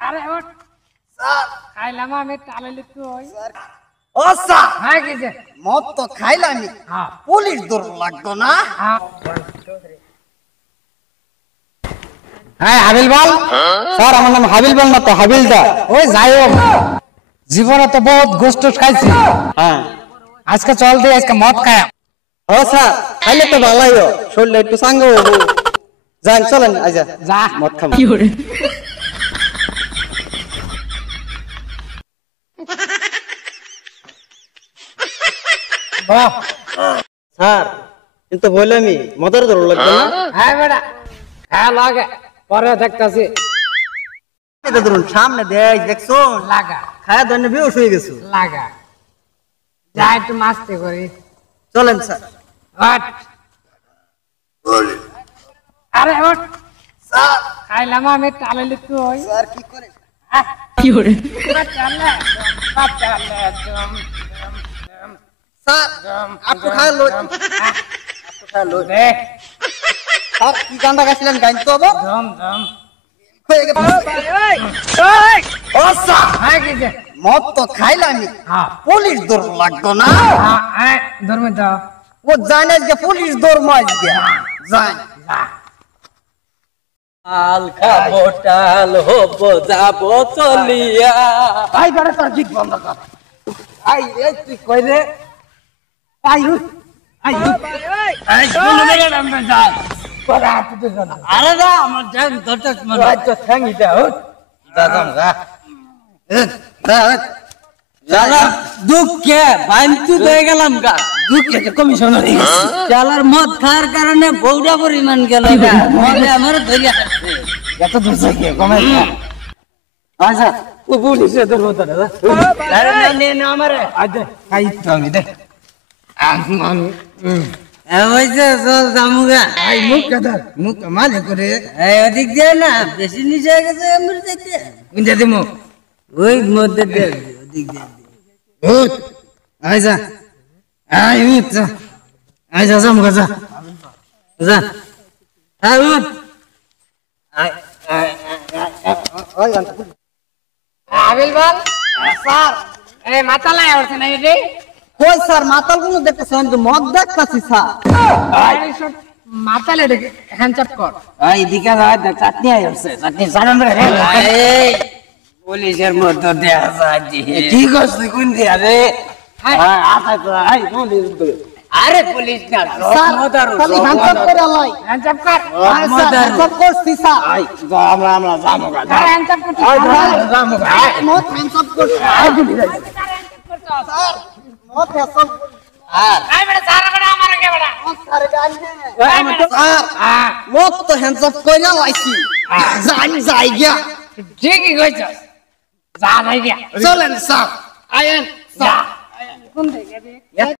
আরে ওঠ স্যার খাইলাম আমি টালেলি তুই স্যার ও স্যার হ্যাঁ গেছে মদ তো খাইলামই হ্যাঁ পুলিশ দৌড় লাগতো না হ্যাঁ হ্যাঁ হাবিল বল স্যার আমার নাম হাবিল বল না তো হাবিলদার। ওই যাই হোক জীবনে তো বহুত গোষ্ঠ খাইছি হ্যাঁ আজকে চল দিয়ে আজকে মদ খায় ও স্যার খাইলে তো ভালোই হো, শরীরটা একটু সাঙ্গ হবো। যান চলেন আইজা যা মদ খাবো। বাহ স্যার কিন্তু বললামই মদের দৌড় লাগবে না। হ্যাঁ বেটা হ্যাঁ লাগে পরে দেখতাছি এটা ধরুন সামনে দেখ দেখছো লাগা খায়া ধন্য বেউস হয়ে গেছো। লাগা যা একটু মাস্তি করি চলেন স্যার। ওঠ আরে ওঠ স্যার খাইলাম আমি টালেলি তুই স্যার কি করে স্যার আপু খায় লই স্যার কি গানটা গাইছিলেন গাইন তো আবার হয়ে গেছে ও স্যার মদ তো খাইলামই পুলিশ দৌড় লাগতো না ধর্মে যাও ও জানে যে পুলিশ দৌড় মাছ দিয়া জান আল খাবো টাল হবো যাবো চলিয়া। ভাই বারে তোর জিত বন্ধ কর আই এই তুই কই রে আই হুই আই হুই এই কোন মেরে নামবে যা পড়া তুই জানা আরে না আমার জান দরজা মানে রাজ ঠ্যাঙ্গি দে হুই দাদম গা চালা দুঃখে বান্তি হয়ে গেলাম গা। দুঃখে কমিশন হয়ে গেছে চালার মদ খাওয়ার কারণে বউটা পরিমাণ গেল গা। মদে আমার ধরিয়া এত দূর থেকে কমে আচ্ছা ও পুলিশে ধরবো তো দাদা আরে না নে না আমারে আজ খাই তো আমি দে ওই যে চল জামুগা আই মুখ কাদার মুখ মালে করে এই ওদিক দিয়ে না বেশি নিচে হয়ে গেছে আমার দেখতে কুঞ্জা দিমু ওই মধ্যে দিয়ে ওদিক দিয়ে উঠ আইজা আই উঠ আইজা যাম গাজা যা হ্যাঁ উঠ I I Abil ball sir এই মাথা লাই উঠছে না রে কই স্যার মাতাল গুলো দেখতেছ আমি তো মদ দেখতাছি স্যার মাথা লে হ্যান্ডচাপ কর এই দিকে যা চাটনি আইছে চাটনি সাড়ন রে এই পুলিশের মধ্যে দেয়া যায় কি করছ তুই কোন দিয়া রে হ্যাঁ। আচ্ছা তো আই পুলিশ আরে পুলিশ না স্যার খালি হ্যান্ডসাপ করে আলাই হ্যান্ডচাপ কর আরে স্যার হ্যান্ডসাপ করছি স্যার আই আমরা যাবো গা আরে হ্যান্ডচাপ কর যাবো গা মদ হ্যান্ডসাপ করছি আই পুলিশ স্যার মদ হ্যান্ডসাপ আই বেটা সারা বেটা আমার কে বেটা স্যার গান স্যার মদ তো হ্যান্ডসাপ করে আলাইছি জান যাই গিয়া ঠিকই কইছস যা ভাই গিয়া চলেন স্যার আয়েন যা কোন দিকে